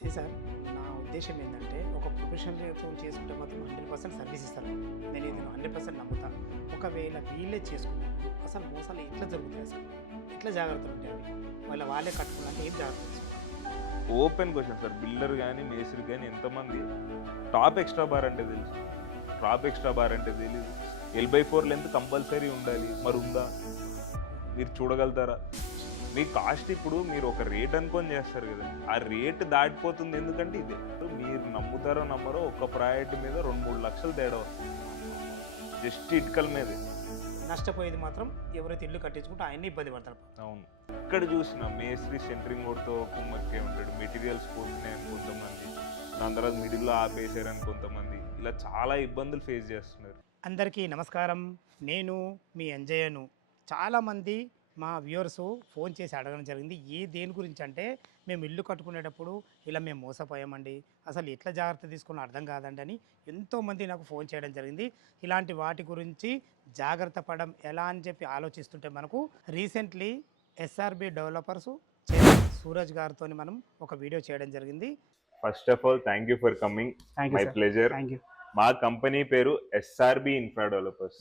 Sir నా ఉద్దేశ్యం ఏంటంటే ఒక ప్రొఫెషనల్తో చేసుకుంటే మాత్రం 100% సర్వీస్ ఇస్తారు. నేను ఇది 100% నమ్ముతా. ఒకవేళ వీళ్ళే చేసుకున్నప్పుడు అసలు మోసాలు ఎట్లా జరుగుతాయి, అసలు ఎట్లా జాగ్రత్తలు ఉంటాయి అవి, వాళ్ళే కట్టుకోవాలంటే ఏం జాగ్రత్తలు తీసుకోవాలి? Open question sir. బిల్డర్ కానీ మేస్త్రి కానీ ఎంతమంది టాప్ ఎక్స్ట్రా బార్ అంటే తెలుసు, టాప్ ఎక్స్ట్రా బార్ అంటే తెలియదు. L/4 లెంత్ కంపల్సరీ ఉండాలి, మరి ఉందా? మీరు చూడగలుగుతారా? మీ కాస్ట్ ఇప్పుడు మీరు ఒక రేట్ అనుకొని చేస్తారు కదా, ఆ రేట్ దాటిపోతుంది. ఎందుకంటే ఇదే మీరు నమ్ముతారో నమ్మరో ఒక్క ప్రాజెక్ట్ మీద 2-3 లక్షలు తేడా వస్తుంది జస్ట్ ఇటుకల మీదే. నష్టపోయేది మాత్రం ఎవరైతే ఇల్లు కట్టించుకుంటే ఆయన్ని ఇబ్బంది పడతారు. అవును, ఇక్కడ చూసిన మేస్త్రి సెంటరింగ్ కొడుతూ కుమ్మక్కే ఉంటాడు, మెటీరియల్స్ పోతున్నాయని కొంతమంది, దాని తర్వాత మిడిల్లో ఆపేసారని కొంతమంది, ఇలా చాలా ఇబ్బందులు ఫేస్ చేస్తున్నారు. అందరికీ నమస్కారం. నేను మీ అంజయ్యను. చాలామంది మా వ్యూవర్స్ ఫోన్ చేసి అడగడం జరిగింది. దేని గురించి అంటే, మేము ఇల్లు కట్టుకునేటప్పుడు ఇలా మేము మోసపోయామండి, అసలు ఎట్లా జాగ్రత్త తీసుకుని అర్థం కాదండి అని ఎంతోమంది నాకు ఫోన్ చేయడం జరిగింది. ఇలాంటి వాటి గురించి జాగ్రత్త పడడం ఎలా అని చెప్పి ఆలోచిస్తుంటే మనకు రీసెంట్లీ ఎస్ఆర్బి డెవలపర్స్ సూరజ్ గారితో మనం ఒక వీడియో చేయడం జరిగింది. First of all thank you for coming, my pleasure. మా కంపెనీ పేరు SRB infra developers.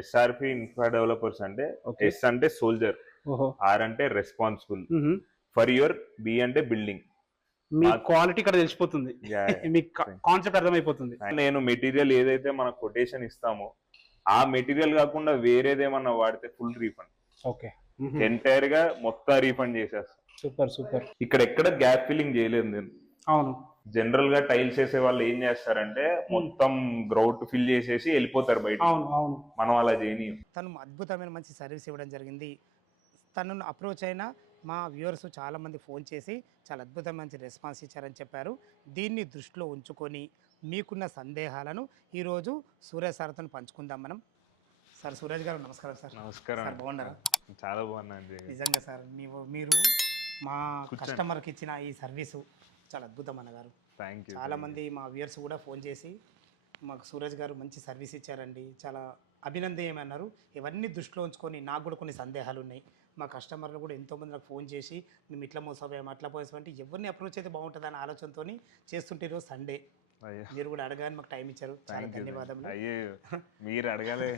SRB infra developers అంటే ఎస్ అంటే సోల్జర్, ఆర్ అంటే రెస్పాన్సిబుల్, ఫర్ యువర్ బి అంటే బిల్డింగ్. మీ క్వాలిటీ ఇక్కడ తెలిసిపోతుంది, మీ కాన్సెప్ట్ అర్థమైపోతుంది. నేను మెటీరియల్ ఏదైతే మన కొటేషన్ ఇస్తామో ఆ మెటీరియల్ కాకుండా వేరేదేమన్నా వాడితే ఫుల్ రీఫండ్. ఓకే, ఎంటైర్ గా మొత్తం రీఫండ్ చేసేస్తాం. Super super. ఇక్కడ ఎక్కడ గ్యాప్ ఫిల్లింగ్ చేయలేదు నేను. అవును, జనరల్ గా టైల్స్ వేసే వాళ్ళు ఏం చేస్తారంటే మొత్తం గ్రౌట్ ఫిల్ చేసేసి వెళ్ళిపోతారు బయట. అవును అవును, మనం అలా చేయని. తను అద్భుతమైన మంచి సర్వీస్ ఇవ్వడం జరిగింది. తనను అప్రోచ్ అయిన మా వ్యూవర్స్ చాలామంది ఫోన్ చేసి చాలా అద్భుతమైన మంచి రెస్పాన్స్ ఇచ్చారని చెప్పారు. దీన్ని దృష్టిలో ఉంచుకొని మీకున్న సందేహాలను ఈరోజు సూరజ్ సార్తో పంచుకుందాం మనం. సార్, సూరజ్ గారు నమస్కారం సార్. నమస్కారం. సార్ బాగున్నారా? చాలా బాగున్నా. నిజంగా సార్, మీరు మా కస్టమర్కి ఇచ్చిన ఈ సర్వీసు చాలా అద్భుతం అన్నగారు. చాలామంది మా వ్యూవర్స్ కూడా ఫోన్ చేసి మాకు సూరజ్ గారు మంచి సర్వీస్ ఇచ్చారండి, చాలా అభినందనీయమన్నారు. ఇవన్నీ దృష్టిలో ఉంచుకొని నాకు కూడా కొన్ని సందేహాలు ఉన్నాయి. మా కస్టమర్లు కూడా ఎంతోమంది నాకు ఫోన్ చేసి మేము ఇట్లా మోసపోయాము అట్లా పోసామంటే ఎవరిని అప్రోచ్ అయితే బాగుంటుంది అనే ఆలోచనతో చేస్తుంటే ఈరోజు సండే మీరు కూడా అడగాలని మాకు టైం ఇచ్చారు, చాలా ధన్యవాదాలు. అయ్యే మీరు అడగాలి,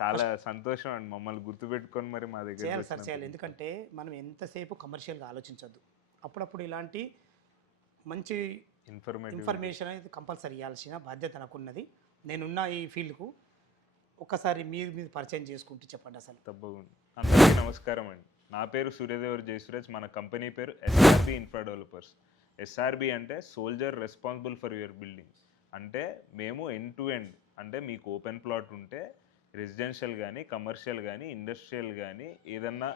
చాలా సంతోషం అండి. మమ్మల్ని గుర్తుపెట్టుకొని మరి మా దగ్గర చేయాలి సార్, చేయాలి. ఎందుకంటే మనం ఎంతసేపు కమర్షియల్గా ఆలోచించొద్దు, అప్పుడప్పుడు ఇలాంటి మంచి ఇన్ఫర్మేషన్ అనేది కంపల్సరీ ఇవ్వాల్సిన బాధ్యత నాకున్నది. నేనున్న ఈ ఫీల్డ్కు ఒక్కసారి మీరు పరిచయం చేసుకుంటూ చెప్పండి అసలు. తప్పకుండా. అందరికీ నమస్కారం అండి. నా పేరు సూర్యదేవర్ జయసూరజ్. మన కంపెనీ పేరు ఎస్ఆర్బి ఇన్ఫ్రా డెవలపర్స్. ఎస్ఆర్బి అంటే soldier responsible for your building. అంటే మేము ఎండ్ టు ఎండ్, అంటే మీకు ఓపెన్ ప్లాట్ ఉంటే రెసిడెన్షియల్ కానీ కమర్షియల్ కానీ ఇండస్ట్రియల్ కానీ ఏదన్నా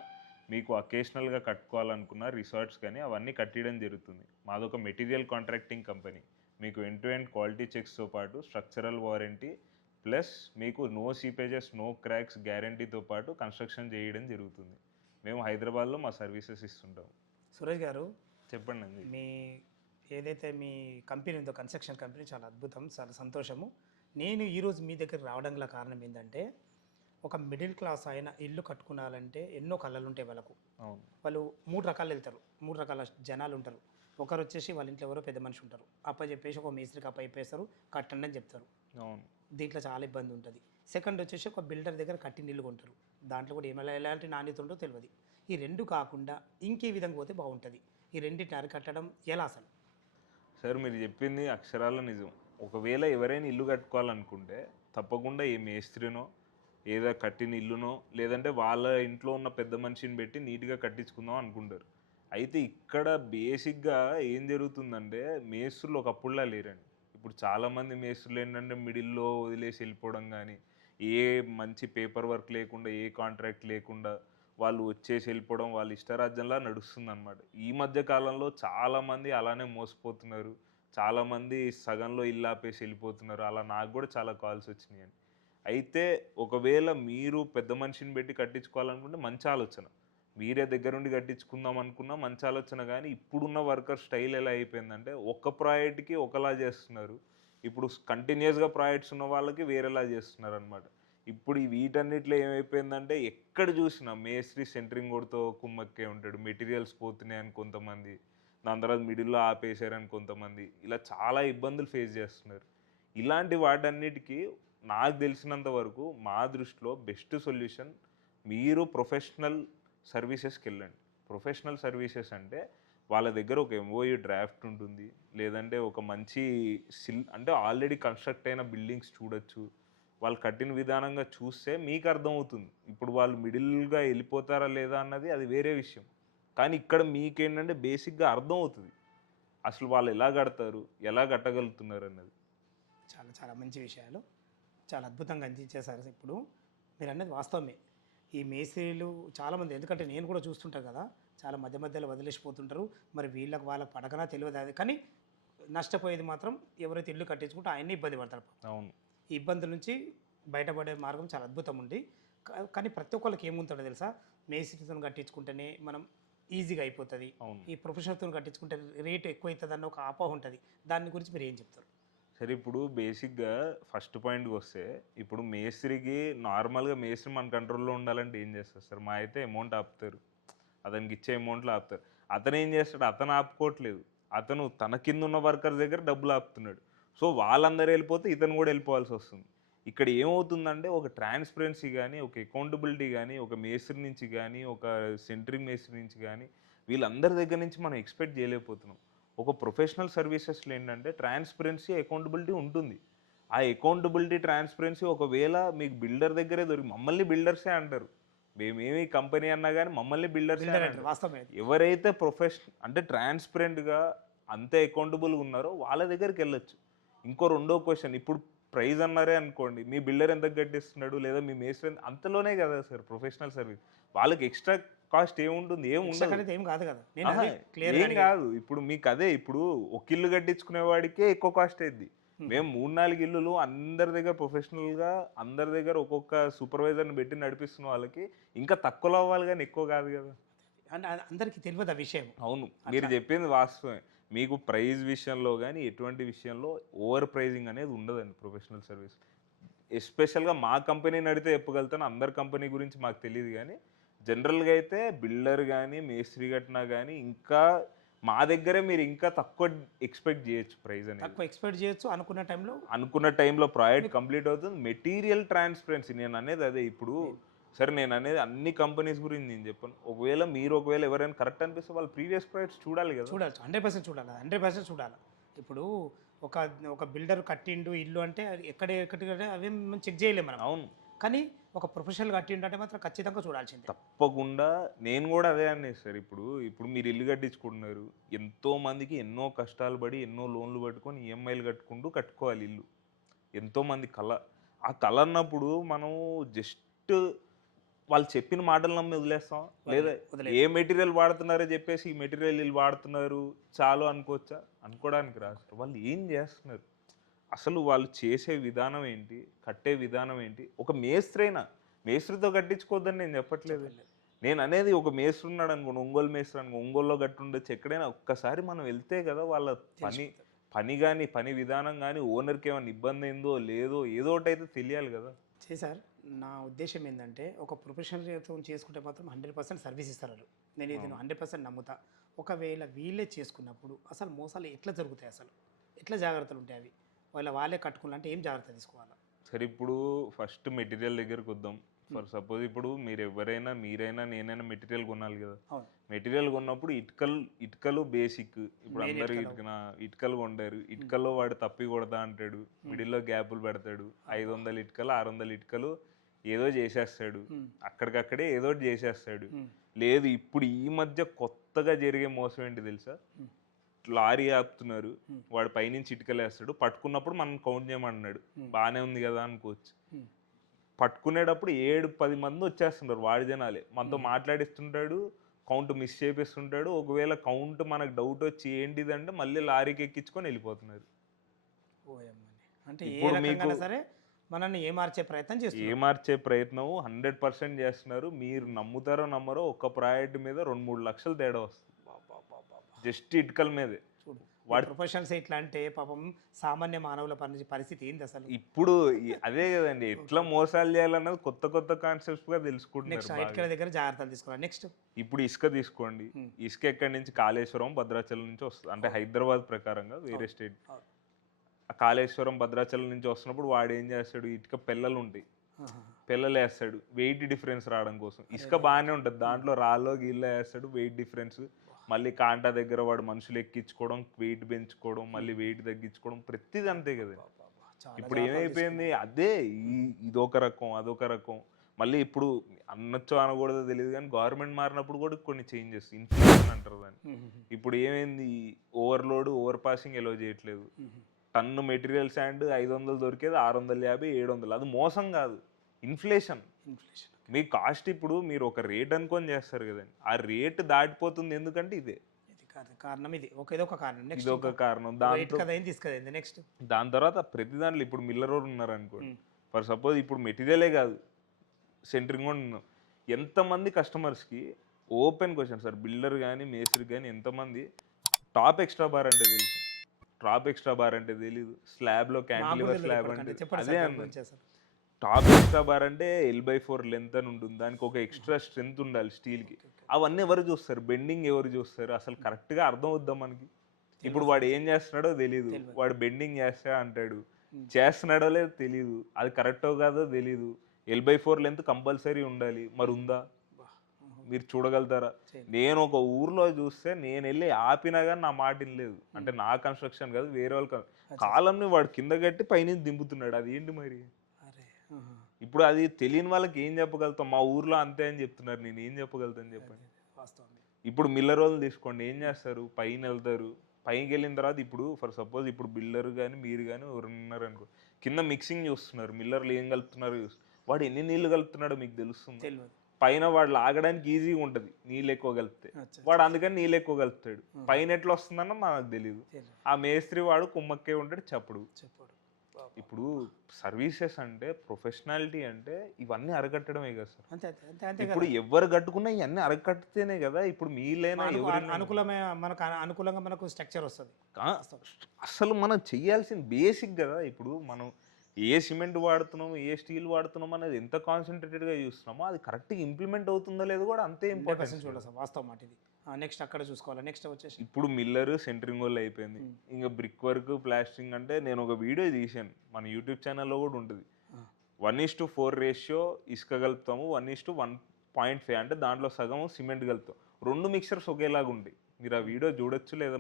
మీకు అకేషనల్గా కట్టుకోవాలనుకున్న రిసార్ట్స్ కానీ అవన్నీ కట్టడం జరుగుతుంది. మాదొక మెటీరియల్ కాంట్రాక్టింగ్ కంపెనీ. మీకు ఎండ్ టు ఎండ్ క్వాలిటీ చెక్స్తో పాటు స్ట్రక్చరల్ వారంటీ ప్లస్ మీకు నో సీపేజెస్ నో క్రాక్స్ గ్యారంటీతో పాటు కన్స్ట్రక్షన్ చేయడం జరుగుతుంది. మేము హైదరాబాద్లో మా సర్వీసెస్ ఇస్తుంటాం. సురేష్ గారు చెప్పండి అండి. మీ ఏదైతే మీ కంపెనీ ఉందో కన్స్ట్రక్షన్ కంపెనీ చాలా అద్భుతం, చాలా సంతోషము. నేను ఈరోజు మీ దగ్గర రావడం గల కారణం ఏంటంటే, ఒక మిడిల్ క్లాస్ అయిన ఇల్లు కట్టుకున్నారంటే ఎన్నో కళలు ఉంటాయి వాళ్ళకు. వాళ్ళు 3 రకాలు వెళ్తారు, 3 రకాల జనాలు ఉంటారు. ఒకరు వచ్చేసి వాళ్ళ ఇంట్లో ఎవరో పెద్ద మనిషి ఉంటారు, చెప్పేసి ఒక మేస్త్రికి చెప్పేస్తారు కట్టండి అని చెప్తారు. దీంట్లో చాలా ఇబ్బంది ఉంటుంది. సెకండ్ వచ్చేసి ఒక బిల్డర్ దగ్గర కట్టి నీళ్ళు కొంటారు, దాంట్లో కూడా ఎలాంటి నాణ్యత ఉంటుందో తెలియదు. ఈ రెండు కాకుండా ఇంకే విధంగా పోతే బాగుంటుంది. ఈ రెండింటిని అరికట్టడం ఎలా అసలు? సార్, మీరు చెప్పింది అక్షరాల నిజం. ఒకవేళ ఎవరైనా ఇల్లు కట్టుకోవాలనుకుంటే తప్పకుండా ఏ మేస్త్రినో ఏదో కట్టిన ఇల్లునో లేదంటే వాళ్ళ ఇంట్లో ఉన్న పెద్ద మనిషిని పెట్టి నీట్గా కట్టించుకుందాం అనుకుంటారు. అయితే ఇక్కడ బేసిక్గా ఏం జరుగుతుందంటే, మేస్త్రులు ఒకప్పుడులా లేరండి. ఇప్పుడు చాలామంది మేస్త్రులు ఏంటంటే మిడిల్లో వదిలేసి వెళ్ళిపోవడం కానీ, ఏ మంచి పేపర్ వర్క్ లేకుండా ఏ కాంట్రాక్ట్ లేకుండా వాళ్ళు వచ్చేసి వెళ్ళిపోవడం వాళ్ళ ఇష్టరాజ్యంలా నడుస్తుంది అనమాట. ఈ మధ్య కాలంలో చాలామంది అలానే మోసపోతున్నారు, చాలామంది సగంలో ఇల్లు ఆపేసి వెళ్ళిపోతున్నారు. అలా నాకు కూడా చాలా కాల్స్ వచ్చినాయి. అయితే ఒకవేళ మీరు పెద్ద మనిషిని పెట్టి కట్టించుకోవాలనుకుంటే మంచి ఆలోచన, మీరే దగ్గరుండి కట్టించుకుందాం అనుకున్నా మంచి ఆలోచన. కానీ ఇప్పుడున్న వర్కర్ స్టైల్ ఎలా అయిపోయిందంటే, ఒక్క ప్రాజెక్ట్కి ఒకలా చేస్తున్నారు. ఇప్పుడు కంటిన్యూస్గా ప్రాజెక్ట్స్ ఉన్న వాళ్ళకి వేరేలా చేస్తున్నారు అనమాట. ఇప్పుడు వీటన్నిటిలో ఏమైపోయిందంటే, ఎక్కడ చూసినా మేస్త్రి సెంటరింగ్ కొడుతూ కుమ్మక్కే ఉంటాడు, మెటీరియల్స్ పోతున్నాయని కొంతమంది, దాని తర్వాత మిడిల్లో ఆపేశారని కొంతమంది ఇలా చాలా ఇబ్బందులు ఫేస్ చేస్తున్నారు. ఇలాంటి వాటన్నిటికీ నాకు తెలిసినంత వరకు మా దృష్టిలో బెస్ట్ సొల్యూషన్ మీరు ప్రొఫెషనల్ సర్వీసెస్కి వెళ్ళండి. ప్రొఫెషనల్ సర్వీసెస్ అంటే వాళ్ళ దగ్గర ఒక ఎంఓయూ డ్రాఫ్ట్ ఉంటుంది, లేదంటే ఒక మంచి అంటే ఆల్రెడీ కన్స్ట్రక్ట్ అయిన బిల్డింగ్స్ చూడొచ్చు. వాళ్ళు కట్టిన విధానంగా చూస్తే మీకు అర్థమవుతుంది. ఇప్పుడు వాళ్ళు మిడిల్గా వెళ్ళిపోతారా లేదా అన్నది అది వేరే విషయం. కానీ ఇక్కడ మీకేంటంటే బేసిక్గా అర్థమవుతుంది అసలు వాళ్ళు ఎలా కడతారు, ఎలా కట్టగలుగుతున్నారు అన్నది. చాలా చాలా మంచి విషయాలు చాలా అద్భుతంగా అందించేశారు. ఇప్పుడు మీరు అన్నది వాస్తవమే. ఈ మేస్త్రీలు చాలామంది, ఎందుకంటే నేను కూడా చూస్తుంటాను కదా, చాలా మధ్య మధ్యలో వదిలేసిపోతుంటారు. మరి వాళ్ళకి పడకనా తెలియదు అది, కానీ నష్టపోయేది మాత్రం ఎవరైతే ఇల్లు కట్టించుకుంటే ఆయన్ని ఇబ్బంది పడతారు. అవును. ఈ ఇబ్బందుల నుంచి బయటపడే మార్గం చాలా అద్భుతం ఉంది. కానీ ప్రతి ఒక్కరికి ఏముంటుందో తెలుసా, మేస్త్రితో కట్టించుకుంటేనే మనం ఈజీగా అయిపోతుంది, ఈ ప్రొఫెషనల్తో కట్టించుకుంటే రేటు ఎక్కువ అవుతుంది అన్న ఒక అపోహ ఉంటుంది. దాని గురించి మీరు ఏం చెప్తారు? సరే, ఇప్పుడు బేసిక్గా ఫస్ట్ పాయింట్కి వస్తే, ఇప్పుడు మేస్త్రికి నార్మల్గా మేస్త్రి మన కంట్రోల్లో ఉండాలంటే ఏం చేస్తారు సార్? మా అయితే అమౌంట్ ఆపుతారు, అతనికి ఇచ్చే అమౌంట్లో ఆపుతారు. అతను ఏం చేస్తాడు? అతను ఆపుకోవట్లేదు, అతను తన కింద ఉన్న వర్కర్ దగ్గర డబ్బులు ఆపుతున్నాడు. సో వాళ్ళందరూ వెళ్ళిపోతే ఇతను కూడా వెళ్ళిపోవాల్సి వస్తుంది. ఇక్కడ ఏమవుతుందంటే ఒక ట్రాన్స్పరెన్సీ కానీ, ఒక అకౌంటబిలిటీ కానీ, ఒక మేస్త్రి నుంచి కానీ, ఒక సెంట్రింగ్ మేస్త్రి నుంచి కానీ, వీళ్ళందరి దగ్గర నుంచి మనం ఎక్స్పెక్ట్ చేయలేకపోతున్నాం. ఒక ప్రొఫెషనల్ సర్వీసెస్లో ఏంటంటే ట్రాన్స్పరెన్సీ, అకౌంటబిలిటీ ఉంటుంది. ఆ అకౌంటబిలిటీ, ట్రాన్స్పరెన్సీ ఒకవేళ మీకు బిల్డర్ దగ్గరే మమ్మల్ని బిల్డర్సే అంటారు. మేమేమి కంపెనీ అన్నా కానీ మమ్మల్ని బిల్డర్సే అంటారు. వాస్తవమే. ఎవరైతే అంటే ట్రాన్స్పరెంట్గా అంతే అకౌంటబుల్గా ఉన్నారో వాళ్ళ దగ్గరికి వెళ్ళొచ్చు. ఇంకో రెండో క్వశ్చన్, ఇప్పుడు ప్రైజ్ అన్నారే అనుకోండి, మీ బిల్డర్ ఎంత కట్టిస్తున్నాడు లేదా మీ మేస్త్రి అంతలోనే కదా సార్ ప్రొఫెషనల్ సర్వీస్. వాళ్ళకి ఎక్స్ట్రా కాస్ట్ ఏముంటుంది? ఏం కాదు కదా, ఏం కాదు. ఇప్పుడు మీకు అదే, ఇప్పుడు ఒక ఇల్లు కట్టించుకునే వాడికే ఎక్కువ కాస్ట్ అయింది. మేము 3-4 ఇల్లులు అందరి దగ్గర ప్రొఫెషనల్గా అందరి దగ్గర ఒక్కొక్క సూపర్వైజర్ని పెట్టి నడిపిస్తున్న వాళ్ళకి ఇంకా తక్కువలో అవ్వాలి కానీ ఎక్కువ కాదు కదా. అంటే అందరికీ తెలియదు ఆ విషయం. అవును, మీరు చెప్పింది వాస్తవమే. మీకు ప్రైజ్ విషయంలో కానీ ఎటువంటి విషయంలో ఓవర్ ప్రైజింగ్ అనేది ఉండదండి ప్రొఫెషనల్ సర్వీస్. ఎస్పెషల్గా మా కంపెనీ నడితే చెప్పగలుగుతాను, అందరి కంపెనీ గురించి మాకు తెలియదు. కానీ జనరల్గా అయితే బిల్డర్ కానీ మేస్త్రి కట్టినా కానీ ఇంకా మా దగ్గరే మీరు ఇంకా తక్కువ ఎక్స్పెక్ట్ చేయొచ్చు. ప్రైస్ అనేది తక్కువ ఎక్స్పెక్ట్ చేయొచ్చు. అనుకున్న టైంలో ప్రాజెక్ట్ కంప్లీట్ అవుతుంది. మెటీరియల్ ట్రాన్స్పరెన్సీ నేను అనేది అదే. ఇప్పుడు సరే, నేను అనేది అన్ని కంపెనీస్ గురించి నేను చెప్పాను. ఒకవేళ ఎవరైనా కరెక్ట్ అనిపిస్తే వాళ్ళు ప్రీవియస్ ప్రాజెక్ట్స్ చూడాలి కదా. చూడాలి, 100% చూడాలి. ఇప్పుడు ఒక బిల్డర్ కట్టిండు ఇల్లు అంటే ఎక్కడ అవి మనం చెక్ చేయలేము మనం. అవును. కానీ ఒక ప్రొఫెషనల్ కట్టిండు అంటే మాత్రం ఖచ్చితంగా చూడాల్సింది. తప్పకుండా. నేను కూడా అదే అనేది సార్. ఇప్పుడు మీరు ఇల్లు కట్టించుకుంటున్నారు, ఎంతో మందికి ఎన్నో కష్టాలు పడి ఎన్నో లోన్లు పట్టుకొని ఈఎంఐలు కట్టుకోవాలి ఇల్లు. ఎంతోమంది ఆ కళ అన్నప్పుడు మనం జస్ట్ వాళ్ళు చెప్పిన మాటలు నమ్మి వదిలేస్తాం, లేదా ఏ మెటీరియల్ వాడుతున్నారో చెప్పేసి ఈ మెటీరియల్ వీళ్ళు వాడుతున్నారు చాలు అనుకోవచ్చా? అనుకోవడానికి రాదు. వాళ్ళు ఏం చేస్తున్నారు, అసలు వాళ్ళు చేసే విధానం ఏంటి, కట్టే విధానం ఏంటి? ఒక మేస్త్రితో కట్టించుకోవద్దని నేను చెప్పట్లేదు. నేను అనేది ఒక మేస్త్రి ఉన్నాడు అనుకోండి, ఒంగోలు మేస్త్రి అనుకో, ఒంగోలులో కట్టి ఉండొచ్చు. ఎక్కడైనా ఒక్కసారి మనం వెళ్తే కదా వాళ్ళ పని కానీ పని విధానం కానీ ఓనర్కి ఏమైనా ఇబ్బంది అయిందో లేదో ఏదో ఒకటి అయితే తెలియాలి కదా. సార్, నా ఉద్దేశం ఏంటంటే ఒక ప్రొఫెషనల్తో చేసుకుంటే మాత్రం 100% సర్వీస్ ఇస్తారు. నేను ఇది 100% నమ్ముతా. ఒకవేళ వీళ్ళే చేసుకున్నప్పుడు అసలు మోసాలు ఎట్లా జరుగుతాయి, అసలు ఎట్లా జాగ్రత్తలు ఉంటాయి అవి? వాళ్ళే కట్టుకోవాలంటే ఏం జాగ్రత్త తీసుకోవాలి? సరే, ఇప్పుడు ఫస్ట్ మెటీరియల్ దగ్గరకు వద్దాం. ఫర్ సపోజ్ ఇప్పుడు మీరైనా నేనైనా మెటీరియల్ కొనాలి కదా. మెటీరియల్ కొన్నప్పుడు ఇటుకలు బేసిక్. ఇప్పుడు అందరు ఇటుకలు కొంటారు. ఇటుకల్లో వాడు తప్పి కొడతా అంటాడు, మిడిల్లో గ్యాపులు పెడతాడు. 500 ఇటుకలు 600 ఇటుకలు ఏదో చేసేస్తాడు, అక్కడికక్కడే ఏదో చేసేస్తాడు. లేదు, ఇప్పుడు ఈ మధ్య కొత్తగా జరిగే మోసం ఏంటి తెలుసా? లారీ ఆపుతున్నారు, వాడు పైనుంచి ఇటుకలు వేస్తాడు, పట్టుకున్నప్పుడు మనం కౌంట్ చేయమన్నాడు, బాగానే ఉంది కదా అనుకోవచ్చు. పట్టుకునేటప్పుడు 7-10 మంది వచ్చేస్తుంటారు వాడి జనాలే, మనతో మాట్లాడిస్తుంటాడు, కౌంట్ మిస్ చేపిస్తుంటాడు. ఒకవేళ కౌంట్ మనకు డౌట్ వచ్చి ఏంటిదంటే మళ్ళీ లారీకి ఎక్కించుకొని వెళ్ళిపోతున్నారు. అంటే ఇప్పుడు మీకు సరే మనల్ని ఏమార్చే ప్రయత్నం 100% చేస్తున్నారు. మీరు నమ్ముతారో నమ్మరో ఒక్క ప్రాజెక్ట్ మీద 2-3 లక్షలు తేడా వస్తుంది జస్ట్ ఇటుకల మీదే. వాడు ప్రొఫెషనల్స్ ఎట్లా అంటే పాపం సామాన్య మానవుల పరిస్థితి ఏంది అసలు? ఇప్పుడు అదే కదండి, ఎట్లా మోసాలు చేయాలన్నది కొత్త కొత్త కాన్సెప్ట్స్ గా తెలుసుకుంటున్నారు నెక్స్ట్ బాగా. ఇటుకల దగ్గర జాగ్రత్తలు తీసుకోవాలి. నెక్స్ట్ ఇప్పుడు ఇసుక తీసుకోండి, ఇసుక ఎక్కడి నుంచి కాళేశ్వరం భద్రాచలం నుంచి వస్తుంది, అంటే హైదరాబాద్ ప్రకారంగా వేరే స్టేట్. ఆ కాళేశ్వరం భద్రాచలం నుంచి వస్తున్నప్పుడు వాడు ఏం చేస్తాడు, ఇటుక పెళ్ళలు ఉంటాయి, పిల్లలు వేస్తాడు వెయిట్ డిఫరెన్స్ రావడం కోసం. ఇసుక బాగానే ఉంటుంది, దాంట్లో రాళ్ళో గీళ్ళ వేస్తాడు, వెయిట్ డిఫరెన్స్. మళ్ళీ కాంటా దగ్గర వాడు మనుషులు ఎక్కించుకోవడం, వెయిట్ పెంచుకోవడం, మళ్ళీ వెయిట్ తగ్గించుకోవడం, ప్రతిది అంతే కదా. ఇప్పుడు ఏమైపోయింది, అదే ఇదొక రకం అదొక రకం. మళ్ళీ ఇప్పుడు అనొచ్చో అనకూడదో తెలియదు కానీ గవర్నమెంట్ మారినప్పుడు కూడా కొన్ని చేంజెస్, ఇన్ఫ్లేషన్ అంటారు దాన్ని. ఇప్పుడు ఏమైంది, ఓవర్లోడ్ ఓవర్ పాసింగ్ ఎలో చేయట్లేదు. టన్ను మెటీరియల్ శాండ్ 500 దొరికేది 650 700. అది మోసం కాదు, ఇన్ఫ్లేషన్. మీ కాస్ట్ ఇప్పుడు మీరు ఒక రేట్ అనుకొని చేస్తారు కదండి, ఆ రేట్ దాటిపోతుంది. ఎందుకంటే ఇదే కారణం, ఇది ఒక కారణం. నెక్స్ట్ ఇది ఒక కారణం. నెక్స్ట్ దాని తర్వాత ప్రతి దాంట్లో ఇప్పుడు మిల్లర్ ఉన్నారు అనుకోండి, ఫర్ సపోజ్ ఇప్పుడు మెటీరియలే కాదు, సెంటరింగ్ కూడా ఉన్నాం. ఎంతమంది కస్టమర్స్కి ఓపెన్ క్వశ్చన్ సార్, బిల్డర్ కానీ మేస్త్రి కానీ ఎంతమంది టాప్ ఎక్స్ట్రా బార్ అంటే తెలుసు, టాప్ ఎక్స్ట్రా బార్ అంటే తెలీదు, స్లాబ్లో క్యాంటిలివర్ స్లాబ్ అంటే అదే అన్న. టాప్ ఎక్స్ట్రా బార్ అంటే L/4 లెంత్ అని ఉంటుంది, దానికి ఒక ఎక్స్ట్రా స్ట్రెంత్ ఉండాలి స్టీల్కి. అవన్నీ ఎవరు చూస్తారు, బెండింగ్ ఎవరు చూస్తారు, అసలు కరెక్ట్గా అర్థం అవుద్దాం మనకి. ఇప్పుడు వాడు ఏం చేస్తున్నాడో తెలీదు, వాడు బెండింగ్ చేస్తా అంటాడు, చేస్తున్నాడో లేదో తెలీదు, అది కరెక్టో కాదో తెలీదు. L/4 లెంత్ కంపల్సరీ ఉండాలి, మరి ఉందా మీరు చూడగలుగుతారా? నేను ఒక ఊర్లో చూస్తే నేను వెళ్ళి ఆపినా కానీ నా మాట వినలేదు, అంటే నా కన్స్ట్రక్షన్ కాదు వేరే వాళ్ళ కాలంని వాడు కింద కట్టి పైన దింపుతున్నాడు. అది ఏంటి మరి? ఇప్పుడు అది తెలియని వాళ్ళకి ఏం చెప్పగలుగుతాం, మా ఊర్లో అంతే అని చెప్తున్నారు, నేను ఏం చెప్పగలుగుతాను చెప్పండి. ఇప్పుడు మిల్లర్ వాళ్ళు తీసుకోండి, ఏం చేస్తారు, పైన వెళ్తారు, పైకి వెళ్ళిన తర్వాత ఇప్పుడు ఫర్ సపోజ్ ఇప్పుడు బిల్డర్ కానీ మీరు కానీ ఎవరు ఉన్నారు అనుకో, కింద మిక్సింగ్ చూస్తున్నారు, మిల్లర్లు ఏం కలుపుతున్నారు వాడు ఎన్ని నీళ్లు కలుపుతున్నాడో మీకు తెలుస్తుంది. పైన వాడు లాగడానికి ఈజీగా ఉంటుంది నీళ్ళు ఎక్కువ కలిపితే, వాడు అందుకని నీళ్ళు ఎక్కువ కలుపుతాడు, పైన ఎట్లా వస్తుందన్న మనకు తెలియదు. ఆ మేస్త్రి వాడు కుమ్మక్కే ఉంటాడు, చప్పుడు. ఇప్పుడు సర్వీసెస్ అంటే ప్రొఫెషనాలిటీ అంటే ఇవన్నీ అరగట్టడమే కదా సార్. ఇప్పుడు ఎవరు కట్టుకున్నా ఇవన్నీ అరగట్టితేనే కదా ఇప్పుడు మీలైనా అనుకూలంగా మనకు స్ట్రక్చర్ వస్తుంది. అసలు మనం చెయ్యాల్సిన బేసిక్ కదా. ఇప్పుడు మనం ఏ సిమెంట్ వాడుతున్నాము, ఏ స్టీల్ వాడుతున్నాము అనేది ఎంత కాన్సన్ట్రేటెడ్గా చూస్తున్నామో అది కరెక్ట్గా ఇంప్లిమెంట్ అవుతుందో లేదో కూడా అంతే ఇంపార్టెంట్ చూడాలి సార్, వాస్తవం మాట ఇది. నెక్స్ట్ అక్కడ చూసుకోవాలి. నెక్స్ట్ వచ్చేసి ఇప్పుడు మిల్లర్ సెంటరింగ్ వాళ్ళు అయిపోయింది, ఇంకా బ్రిక్ వర్క్ ప్లాస్టరింగ్ అంటే నేను ఒక వీడియో తీసాను, మన యూట్యూబ్ ఛానల్లో కూడా ఉంటుంది. 1:4 రేషియో ఇసుక కలుపుతాము, 1:1.5 అంటే దాంట్లో సగం సిమెంట్ కలుపుతాం, 2 మిక్సర్స్ ఒకేలాగా ఉంటాయి. మీరు ఆ వీడియో చూడొచ్చు, లేదా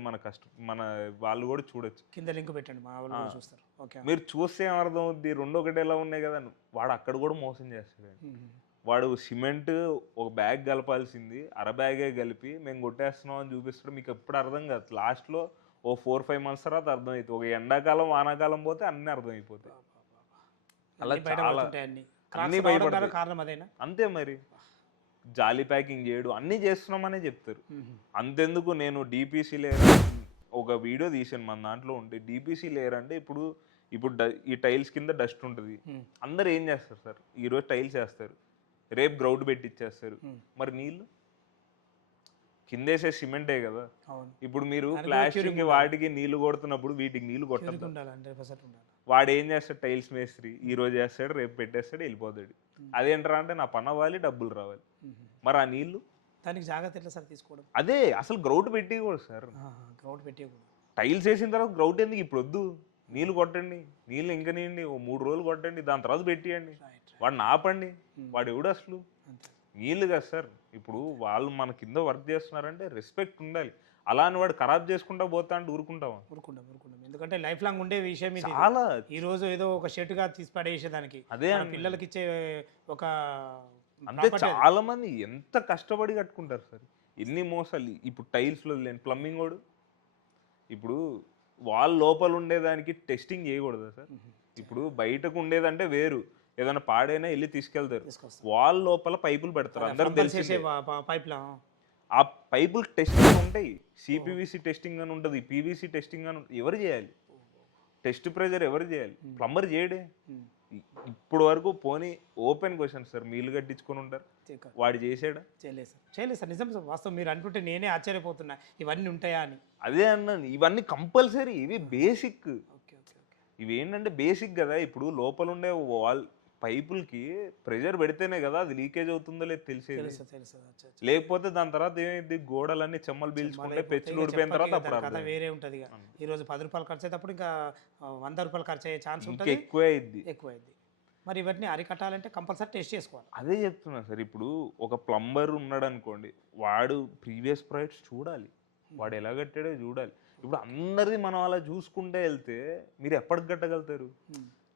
మన వాళ్ళు కూడా చూడొచ్చు, కింద లింక్ పెట్టండి, మా వాళ్ళు చూస్తారు. ఓకే, మీరు చూస్తే ఏమర్థం అవుద్ది, 2 ఒకటి ఎలా ఉన్నాయి కదా. వాడు అక్కడ కూడా మోసం చేస్తాడు. వాడు సిమెంట్ ఒక బ్యాగ్ కలపాల్సింది అర బ్యాగే కలిపి మేము కొట్టేస్తున్నాం అని చూపిస్తాడు. మీకు ఎప్పుడు అర్థం కాదు, లాస్ట్లో ఓ 4-5 months తర్వాత అర్థం అవుతుంది. ఒక ఎండాకాలం వానాకాలం పోతే అన్నీ అర్థమైపోతాయి. అలా చాలా అన్నీ భయపడతాయి. కారణం అదేనా? అంతే మరి, జాలీ ప్యాకింగ్ చేయడు, అన్నీ చేస్తున్నామనే చెప్తారు. అంతెందుకు, నేను డీపీసీ లేయర్ ఒక వీడియో తీసాను మన దాంట్లో ఉంటే. డీపీసీ లేయర్ అంటే ఇప్పుడు ఈ టైల్స్ కింద డస్ట్ ఉంటుంది, అందరు ఏం చేస్తారు సార్, ఈరోజు టైల్స్ వేస్తారు, రేపు గ్రౌండ్ పెట్టిచ్చేస్తారు, మరి నీళ్ళు కిందేసే సిమెంటే కదా. ఇప్పుడు మీరు ప్లాస్టిక్ వాటికి నీళ్లు కొడుతున్నప్పుడు వీటికి నీళ్లు కొట్టదు. వాడు ఏం చేస్తాడు, టైల్స్ మేస్త్రి ఈ రోజు చేస్తాడు, రేపు పెట్టేస్తాడు, వెళ్ళిపోతాడు. అదేంటరా అంటే నా పని అవ్వాలి, డబ్బులు రావాలి. మరి ఆ నీళ్లు దానికి జాగ్రత్త ఎట్లా సార్ తీసుకోవడం? అదే అసలు గ్రౌండ్ పెట్టేయకూడదు సార్, గ్రౌండ్ పెట్టేయకూడదు. టైల్స్ వేసిన తర్వాత గ్రౌండ్ ఎందుకు, ఇప్పుడు వద్దు, నీళ్ళు కొట్టండి, నీళ్ళు ఇంకా నీయండి, ఓ 3 రోజులు కొట్టండి, దాని తర్వాత పెట్టియండి, వాడిని ఆపండి. వాడు ఎవడు అసలు నీళ్ళు కదా సార్. ఇప్పుడు వాళ్ళు మన కింద వర్క్ చేస్తున్నారంటే రెస్పెక్ట్ ఉండాలి. అలా అని వాడు ఖరాబ్ చేసుకుంటా పోతా అంటే ఊరుకుంటాం. ఎందుకంటే లైఫ్ లాంగ్ ఉండే విషయం ఇది. చాలా ఈ రోజు ఏదో ఒక షర్ట్గా తీసి పడేసేదానికి అదే పిల్లలకి ఇచ్చే ఒక అంతే. చాలా మంది ఎంత కష్టపడి కట్టుకుంటారు సార్, ఎన్ని మోసాలు. ఇప్పుడు టైల్స్లో లేని ప్లంబింగ్ వాడు, ఇప్పుడు వాల్ లోపల ఉండేదానికి టెస్టింగ్ చేయకూడదా సార్? ఇప్పుడు బయటకు ఉండేదంటే వేరు, ఏదైనా పాడైనా వెళ్ళి తీసుకెళ్తారు, వాల్ లోపల పైపులు పెడతారు, అందరూ తెలిసి ఆ పైపులు టెస్టింగ్ ఉంటాయి. సిపివిసి టెస్టింగ్ అని ఉంటుంది, పీవీసీ టెస్టింగ్ అని ఉంటుంది. ఎవరు చేయాలి టెస్ట్? ప్రెజర్ ఎవరు చేయాలి? ప్లంబర్ చేయడే. ఇప్పుడు వరకు పోనీ ఓపెన్ క్వశ్చన్ సార్, మీ ఇల్లు కట్టించుకొని ఉంటారు, వాడు చేసాడా? చేయలేదు సార్, నిజం సార్, వాస్తవం. మీరు అంటుంటే నేనే ఆశ్చర్యపోతున్నా ఇవన్నీ ఉంటాయా అని. అదే అన్నాను, ఇవన్నీ కంపల్సరీ, ఇవి బేసిక్. Okay okay okay. ఇవి ఏంటంటే బేసిక్ కదా. ఇప్పుడు లోపల ఉండే వాల్ పైపులకి ప్రెషర్ పెడితేనే కదా అది లీకేజ్ అవుతుందో లేదు తెలిసేది. తెలుసు తెలుసు. లేకపోతే దాని తర్వాత ఏమైంది, గోడలన్నీ చెమ్మలు పీల్చుకుంటే పెచ్చులు ఊడిపోయిన తర్వాత అప్పుడు కథ వేరే ఉంటుంది. ఇక ఈ రోజు 10 రూపాయలు ఖర్చు అయ్యేటప్పుడు ఇంకా 100 రూపాయలు ఖర్చు అయ్యే ఛాన్స్ ఇంకా ఉంటుంది, ఎక్కువ అయింది. మరి ఇవన్నీ అరికట్టాలంటే కంపల్సరీ టెస్ట్ చేసుకోవాలి. అదే చెప్తున్నా సార్, ఇప్పుడు ఒక ప్లంబర్ ఉన్నాడు అనుకోండి, వాడు ప్రీవియస్ ప్రాజెక్ట్స్ చూడాలి, వాడు ఎలా కట్టాడో చూడాలి. ఇప్పుడు అందరిది మనం అలా చూసుకుంటే వెళ్తే మీరు ఎప్పటికి కట్టగలుగుతారు?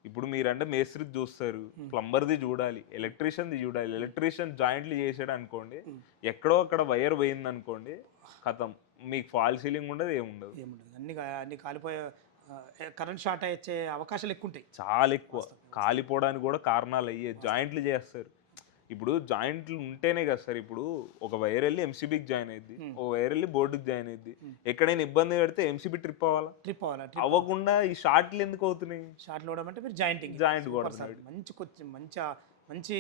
ఇప్పుడు మీరంటే మేస్త్రిది చూస్తారు, ప్లంబర్ది చూడాలి, ఎలక్ట్రీషియన్ది చూడాలి. ఎలక్ట్రీషియన్ జాయింట్లు చేసాడు అనుకోండి, ఎక్కడో అక్కడ వైర్ పోయింది అనుకోండి, కథం, మీకు ఫాల్ సీలింగ్ ఉండదు, ఏముండదు. అన్ని కాలిపోయే కరెంట్ షార్ట్ అయ్యే అవకాశాలు ఎక్కువ ఉంటాయి, చాలా ఎక్కువ. కాలిపోవడానికి కూడా కారణాలు అయ్యే జాయింట్లు చేస్తారు. ఇప్పుడు జాయింట్లు ఉంటేనే కదా సార్, ఇప్పుడు ఒక వైర్ వెళ్ళి ఎంసీబీకి జాయిన్ అయ్యింది, ఒక వైర్ వెళ్ళి బోర్డుకి జాయిన్ అయ్యింది. ఎక్కడైనా ఇబ్బంది పెడితే ఎంసీబీ ట్రిప్ అవ్వాలా? అవ్వకుండా ఈ షార్ట్లు ఎందుకు అవుతున్నాయి? షార్ట్లు అవడం అంటే మీరు జాయింట్ కొడుతున్నాడు. మంచి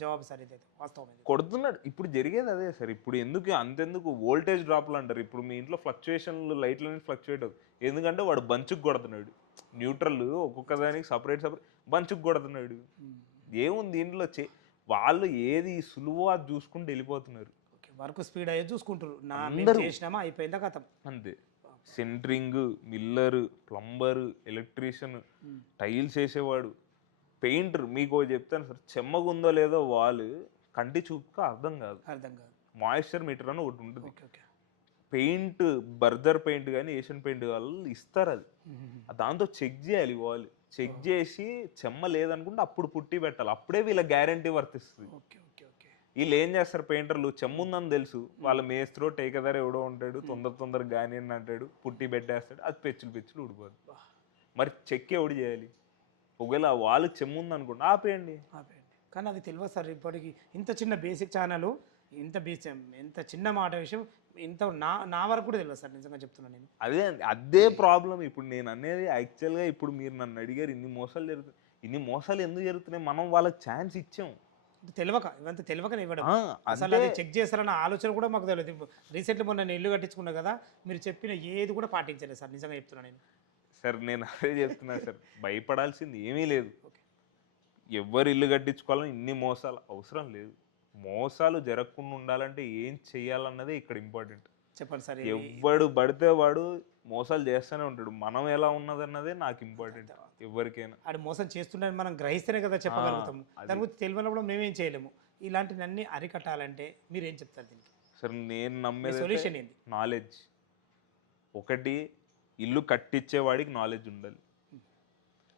జవాబు సార్, ఇదైతే వాస్తవం కొడుతున్నాడు. ఇప్పుడు జరిగేది అదే సార్. ఇప్పుడు అంతెందుకు వోల్టేజ్ డ్రాప్లు అంటారు. ఇప్పుడు మీ ఇంట్లో ఫ్లక్చుయేషన్లు, లైట్లని ఫ్లక్చుయేట్ అవుతుంది, ఎందుకంటే వాడు బంచుకు కొడుతున్నాడు. న్యూట్రల్ ఒక్కొక్క దానికి సపరేట్ బంచుకు కొడుతున్నాడు. ఏముంది దీంట్లో? వాళ్ళు ఏది సులువో అది చూసుకుంటూ వెళ్ళిపోతున్నారు. వర్క్ స్పీడ్ అయ్యే చూసుకుంటారు, చేసినామా అయిపోయిందా కథం, అంతే. Centring, miller, plumber, electrician, tiles వేసేవాడు, పెయింటర్. మీకు చెప్తాను సార్, చెమ్మగుందో లేదో వాళ్ళు కంటి చూపుగా అర్థం కాదు. మాయిశ్చర్ మీటర్ అని ఒకటి ఉంటుంది. పెయింట్, బర్జర్ పెయింట్ కానీ ఏషియన్ పెయింట్ వాళ్ళు ఇస్తారు, అది దాంతో చెక్ చేయాలి. వాళ్ళు చెక్ చేసి చెమ్మ లేదనుకుంటే అప్పుడు పుట్టి పెట్టాలి, అప్పుడే వీళ్ళ గ్యారంటీ వర్తిస్తుంది. వీళ్ళు ఏం చేస్తారు, పెయింటర్లు చెమ్మ ఉందని తెలుసు, వాళ్ళ మేస్త్రో టేకదారు ఎవడో ఉంటాడు, తొందరగా గాని అని అంటాడు, పుట్టి పెట్టేస్తాడు, అది పెచ్చులు ఊడిపోతుంది. మరి చెక్ ఎవడు చేయాలి? ఒకవేళ వాళ్ళకి చెమ్ము ఉంది అనుకోండి, ఆపేయండి. కానీ అది తెలియదు సార్ ఇప్పటికి. ఇంత చిన్న బేసిక్ ఛానల్, ఇంత చిన్న మాట విషయం ఇంత నా వరకు కూడా తెలియదు సార్, నిజంగా చెప్తున్నాను నేను. అదే ప్రాబ్లం. ఇప్పుడు నేను అనేది యాక్చువల్గా, ఇప్పుడు మీరు నన్ను అడిగారు ఇన్ని మోసాలు జరుగుతాయి, ఇన్ని మోసాలు ఎందుకు జరుగుతున్నాయి? మనం వాళ్ళకి ఛాన్స్ ఇచ్చాం, తెలియక ఇవ్వడం. అసలు అది చెక్ చేస్తారన్న ఆలోచన కూడా మాకు తెలియదు. రీసెంట్లీ మొన్న నేను ఇల్లు కట్టించుకున్నా కదా, మీరు చెప్పిన ఏది కూడా పాటించలేదు సార్, నిజంగా చెప్తున్నాను నేను. సార్ నేను అదే చెప్తున్నా సార్, భయపడాల్సింది ఏమీ లేదు. ఎవరు ఇల్లు కట్టించుకోవాలని ఇన్ని మోసాలు అవసరం లేదు. మోసాలు జరగకుండా ఉండాలంటే ఏం చెయ్యాలన్నదే ఇక్కడ ఇంపార్టెంట్. చెప్పండి సార్. ఎవడు పడితే వాడు మోసాలు చేస్తూనే ఉంటాడు, మనం ఎలా ఉన్నదన్నదే నాకు ఇంపార్టెంట్. ఎవరికైనా అది మోసం చేస్తుండని మనం గ్రహిస్తేనే కదా చెప్పగలుగుతాము, దాని గురించి తెలియనప్పుడు మేమేం చేయలేము. ఇలాంటివన్నీ అరికట్టాలంటే మీరు ఏం చెప్తారు దీనికి? సార్ నేను నమ్మేది సొల్యూషన్ ఏంది? నాలెడ్జ్. ఒకటి, ఇల్లు కట్టించేవాడికి నాలెడ్జ్ ఉండాలి,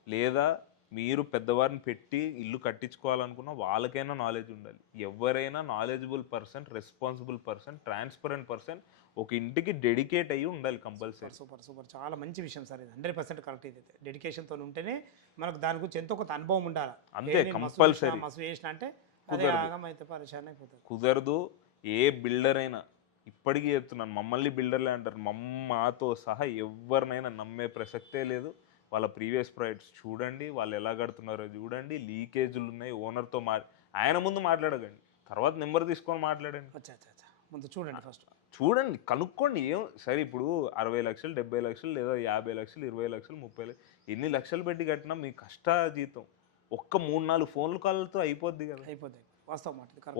లేదా మీరు పెద్దవారిని పెట్టి ఇల్లు కట్టించుకోవాలనుకున్న వాళ్ళకైనా నాలెడ్జ్ ఉండాలి. ఎవరైనా knowledgeable person, responsible person, transparent person ఒక ఇంటికి డెడికేట్ అయ్యి ఉండాలి కంపల్సరీ. సూపర్, చాలా మంచి విషయం సార్ ఇది. 100% కరెక్ట్. ఇది డెడికేషన్తో ఉంటేనే మనకు దాని గురించి ఎంతో కొంత అనుభవం ఉండాలి. అంతే, కంపల్సరీ. మసు వేసిన అంటే కుదరదు. ఏ బిల్డర్ అయినా, ఇప్పటికీ చెప్తున్నాను, మమ్మల్ని బిల్డర్లే అంటారు, మాతో సహా ఎవరినైనా నమ్మే ప్రసక్తే లేదు. వాళ్ళ ప్రీవియస్ ప్రాజెక్ట్స్ చూడండి, వాళ్ళు ఎలా కడుతున్నారో చూడండి, లీకేజీలు ఉన్నాయి, ఓనర్తో ఆయన ముందు మాట్లాడకండి, తర్వాత నెంబర్ తీసుకొని మాట్లాడండి. ముందు చూడండి, ఫస్ట్ చూడండి, కనుక్కోండి. ఏం సరే, ఇప్పుడు 60 లక్షలు, 70 లక్షలు, లేదా 50 లక్షలు, 20 లక్షలు, 30 లక్షలు, ఎన్ని లక్షలు పెట్టి కట్టినా మీ కష్ట జీతం ఒక్క 3-4 ఫోన్లు కాల్తో అయిపోద్ది కదా. అయిపోద్ది, వాస్తవం మాట.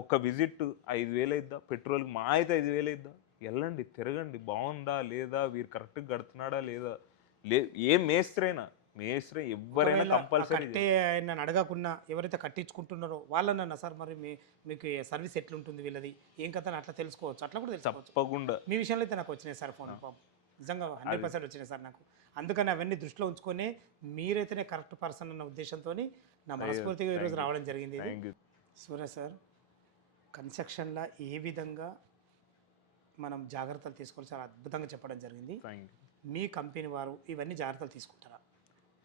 ఒక్క విజిట్ 5,000 అయిద్దా, పెట్రోల్కి మా అయితే 5,000 అయిద్దా? వెళ్ళండి, తిరగండి, బాగుందా లేదా, వీరు కరెక్ట్గా కడుతున్నాడా లేదా. ఏ మేస్త్రి ఎవరైనా కంపల్సరీ నన్ను అడగకుండా ఎవరైతే కట్టించుకుంటున్నారో వాళ్ళన్న సార్, మరి మీకు సర్వీస్ ఎట్లుంటుంది వీళ్ళది ఏం కదా అట్లా తెలుసుకోవచ్చు, అట్లా కూడా తెలుసుకోవచ్చు. తప్పకుండా. మీ విషయంలో అయితే నాకు వచ్చినాయి సార్ ఫోన్, నిజంగా 100% వచ్చినాయి సార్ నాకు. అందుకని అవన్నీ దృష్టిలో ఉంచుకొని మీరైతేనే కరెక్ట్ పర్సన్ అన్న ఉద్దేశంతో నా మనస్ఫూర్తిగా ఈరోజు రావడం జరిగింది. సూర్య సార్, కన్స్ట్రక్షన్లో ఏ విధంగా మనం జాగ్రత్తలు తీసుకోవాలి చాలా అద్భుతంగా చెప్పడం జరిగింది. మీ కంపెనీ వారు ఇవన్నీ జాగ్రత్తలు తీసుకుంటారా?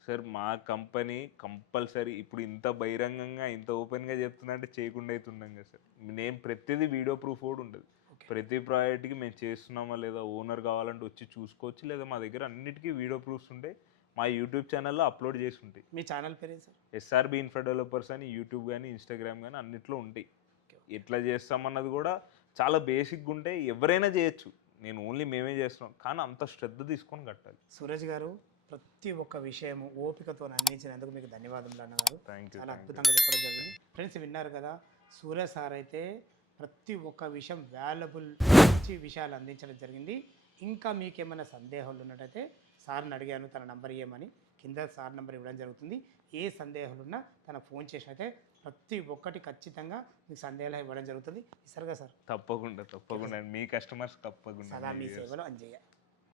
సార్, మా కంపెనీ కంపల్సరీ ఇప్పుడు ఇంత బహిరంగంగా, ఇంత ఓపెన్గా చెప్తున్నా అంటే చేయకుండా అవుతున్నాం కదా సార్. నేను ప్రతిదీ వీడియో ప్రూఫ్ కూడా ఉండదు. ప్రతి ప్రాజెక్ట్కి మేము చేస్తున్నామా లేదా, ఓనర్ కావాలంటే వచ్చి చూసుకోవచ్చు, లేదా మా దగ్గర అన్నిటికీ వీడియో ప్రూఫ్స్ ఉంటాయి. మా యూట్యూబ్ ఛానల్లో అప్లోడ్ చేసి ఉంటాయి. మీ ఛానల్ పేరేం సార్? ఎస్ఆర్బి ఇన్ఫ్రా డెవలపర్స్ అని యూట్యూబ్ కానీ ఇన్స్టాగ్రామ్ కానీ అన్నిట్లో ఉంటాయి. ఎట్లా చేస్తామన్నది కూడా చాలా బేసిక్గా ఉంటే ఎవరైనా చేయొచ్చు. నేను ఓన్లీ మేమే చేస్తున్నాం, కానీ అంత శ్రద్ధ తీసుకొని కట్టాలి. సూరజ్ గారు ప్రతి ఒక్క విషయం ఓపికతో అందించినందుకు మీకు ధన్యవాదములు అన్నగారు. Thank you. చాలా అద్భుతంగా చెప్పడం జరిగింది. ఫ్రెండ్స్ విన్నారు కదా, సూరజ్ సార్ అయితే ప్రతి ఒక్క విషయం వాల్యుబుల్ మంచి విషయాలు అందించడం జరిగింది. ఇంకా మీకేమైనా సందేహాలు ఉన్నట్టయితే సార్ని అడిగాను, తన నంబర్ ఇవ్వమని. కింద సార్ నంబర్ ఇవ్వడం జరుగుతుంది. ఏ సందేహాలు ఉన్నా తనకు ఫోన్ చేసినైతే ప్రతి ఒక్కటి ఖచ్చితంగా మీకు సందేహాలు ఇవ్వడం జరుగుతుంది. ఇస్తారుగా సార్? తప్పకుండా మీ కస్టమర్స్ తప్పకుండా సదా మీ సేవలో అంజయ్య.